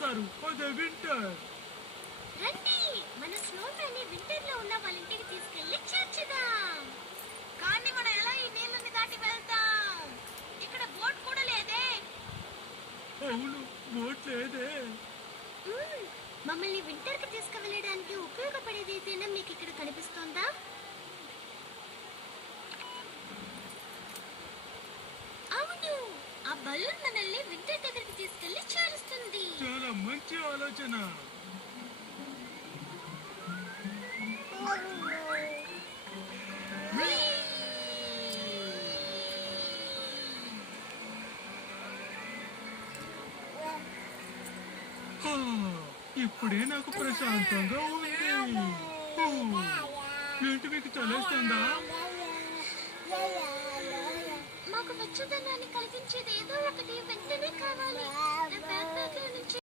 చేస్తారు, అదే వింటర్. రండి, మన స్నోమ్యాన్ ని వింటర్ లో ఉన్న వాళ్ళ ఇంటికి తీసుకెళ్లి చేర్చుదాం. కానీ మనం ఎలా ఈ నీళ్ళని దాటి వెళ్తాం? ఇక్కడ బోట్ కూడా లేదే. అవును, బోట్ లేదే. మమ్మల్ని వింటర్ కి తీసుకువెళ్ళడానికి ఉపయోగపడేది ఏదైనా మీకు ఇక్కడ కనిపిస్తోందా? అవును, ఆ బలూన్ మనల్ని వింటర్ దగ్గరికి తీసుకెళ్లి చేరుస్తుంది. చాలా మంచి ఆలోచన. హా, ఇప్పుడే నాకు ప్రశాంతంగా ఉంది. ఏంటి మీకు చలేస్తుందా? మాకు వెచ్చదనాన్ని కలిగించేది ఏదో ఒకటి వెంటనే కావాలి. నా బ్యాక్ ప్యాక్ లో నుంచి